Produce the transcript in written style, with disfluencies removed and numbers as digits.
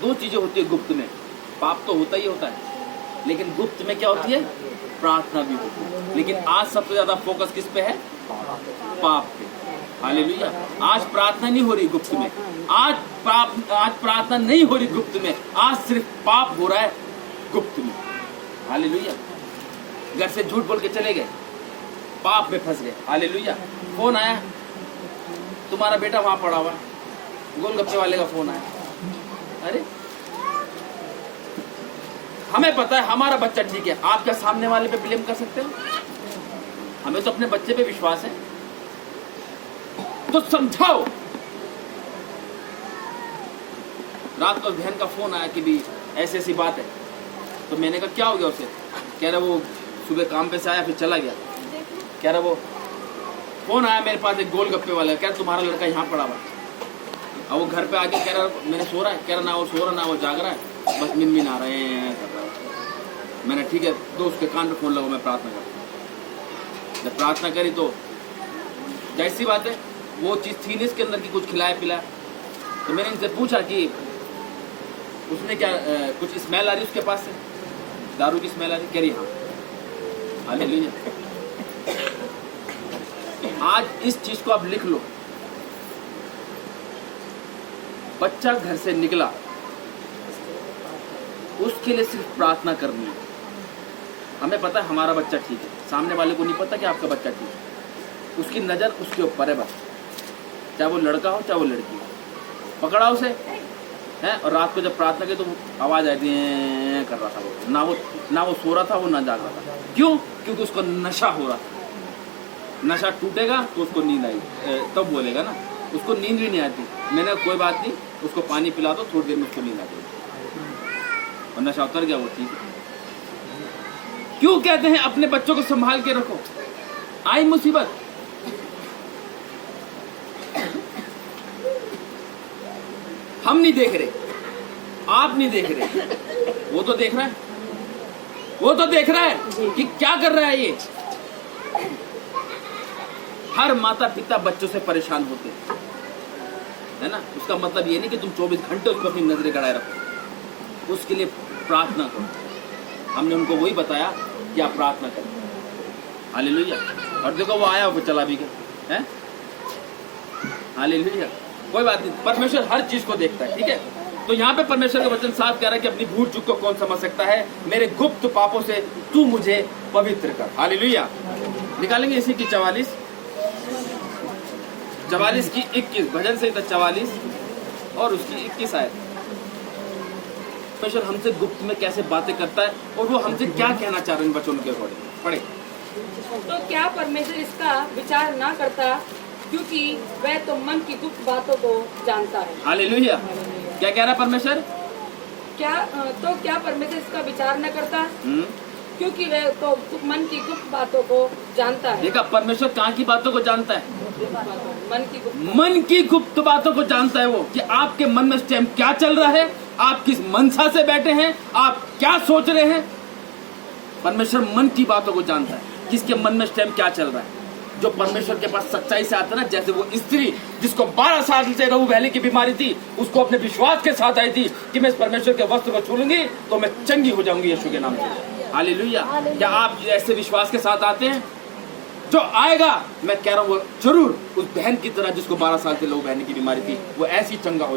दो चीजें होती है गुप्त में, पाप तो होता ही होता है, लेकिन गुप्त में क्या होती है, प्रार्थना भी होती है। लेकिन आज सबसे ज्यादा फोकस किस पे है, पाप पे। हालेलुया। आज प्रार्थना नहीं हो रही गुप्त में, आज प्रार्थना नहीं हो रही गुप्त में, आज सिर्फ पाप हो रहा है गुप्त में। हालेलुया। घर से झूठ बोल के चले गए, पाप में फंस गए। हालेलुया। फोन आया, तुम्हारा बेटा वहां पड़ा हुआ, गोलगप्पे वाले का फोन आया। अरे हमें पता है हमारा बच्चा ठीक है, आप क्या सामने वाले पे ब्लेम कर सकते हो? हमें तो अपने बच्चे पे विश्वास है, तो समझाओ। रात को बहन का फोन आया कि भी ऐसी ऐसी बात है, तो मैंने कहा क्या हो गया उसे? कह रहा वो सुबह काम पे से आया फिर चला गया। कह रहा वो फोन आया मेरे पास एक गोलगप्पे वाला, कह रहा तुम्हारा लड़का यहाँ पड़ा हुआ। और वो घर पे आके कह रहा मैंने सो रहा है, कह रहा ना वो सो रहा ना वो जाग रहा है, बस मिन आ रहे हैं कर रहा है। मैंने ठीक है, तो उसके कान पे फोन लगा, मैं प्रार्थना कर। जब प्रार्थना करी तो जाहिर सी बात है वो चीज़ थी नहीं इसके अंदर की कुछ खिलाया पिलाया। तो मैंने इनसे पूछा कि उसने क्या कुछ स्मेल आ रही उसके पास से, दारू की स्मेल आ रही? कह रही हाँ। हालेलुया। आज इस चीज को आप लिख लो, बच्चा घर से निकला, उसके लिए सिर्फ प्रार्थना करनी है। हमें पता है हमारा बच्चा ठीक है, सामने वाले को नहीं पता कि आपका बच्चा ठीक है। उसकी नजर उसके ऊपर है बस, चाहे वो लड़का हो चाहे वो लड़की हो, पकड़ा उसे है। और रात को जब प्रार्थना की तो आवाज आई थी कर रहा था वो, ना वो सो रहा था, वो ना जाग रहा था। क्यों? क्योंकि उसको नशा हो रहा था। नशा टूटेगा तो उसको नींद आई, तब बोलेगा ना। उसको नींद भी नहीं आती, मैंने कोई बात नहीं, उसको पानी पिला दो, थोड़ी देर में उसको नींद आ जाएगी और नशा उतर गया, वो ठीक है। क्यों कहते हैं अपने बच्चों को संभाल के रखो, आई मुसीबत। हम नहीं देख रहे, आप नहीं देख रहे, वो तो देख रहा है, वो तो देख रहा है कि क्या कर रहा है ये। हर माता पिता बच्चों से परेशान होते हैं, है ना। उसका मतलब ये नहीं कि तुम 24 घंटे उसको अपनी नजरें गड़ाए रखो, उसके लिए प्रार्थना करो। हमने उनको वही बताया कि आप प्रार्थना करें। हालेलुया। और देखो वो आया वो चला भी गया है। हालेलुया। कोई बात नहीं, परमेश्वर हर चीज को देखता है, ठीक है। तो यहाँ पे परमेश्वर का वचन साफ कह रहा है कि अपनी भूल चूक को कौन समझ सकता है, मेरे गुप्त पापों से तू मुझे पवित्र कर। हालेलुया। निकालेंगे इसी की 44 की 21, भजन संहिता 44 और उसकी 21 आयत। परमेश्वर हमसे गुप्त में कैसे बातें करता है और वो हमसे क्या कहना चाह रहे हैं बच्चों के अकॉर्डिंग। पढ़े। तो क्या परमेश्वर इसका विचार ना करता, क्योंकि वह तो मन की गुप्त बातों को जानता है। हालेलुया। क्या कह रहा है परमेश्वर? क्या परमेश्वर इसका विचार न करता, क्योंकि वह तो मन की गुप्त बातों को जानता है। देखा, परमेश्वर कहाँ की बातों को जानता है? मन की गुप्त बातों को जानता है वो, कि आपके मन में इस टाइम क्या चल रहा है, आप किस मनसा से बैठे हैं, आप क्या सोच रहे हैं। परमेश्वर मन की बातों को जानता है, किसके मन में इस टाइम क्या चल रहा है। जो परमेश्वर के पास सच्चाई से आता है ना, जैसे वो स्त्री जिसको 12 साल से रहू वहली की बीमारी थी, उसको अपने विश्वास के साथ आई थी कि मैं इस परमेश्वर के वस्त्र को छू लूंगी तो मैं चंगी हो जाऊंगी यीशु के नाम से। हालेलुया। क्या आप ऐसे विश्वास के साथ आते हैं? जो आएगा, मैं कह रहा हूँ वो जरूर उस बहन की तरह जिसको 12 साल से लहू बहने की बीमारी थी, वो ऐसी चंगा हो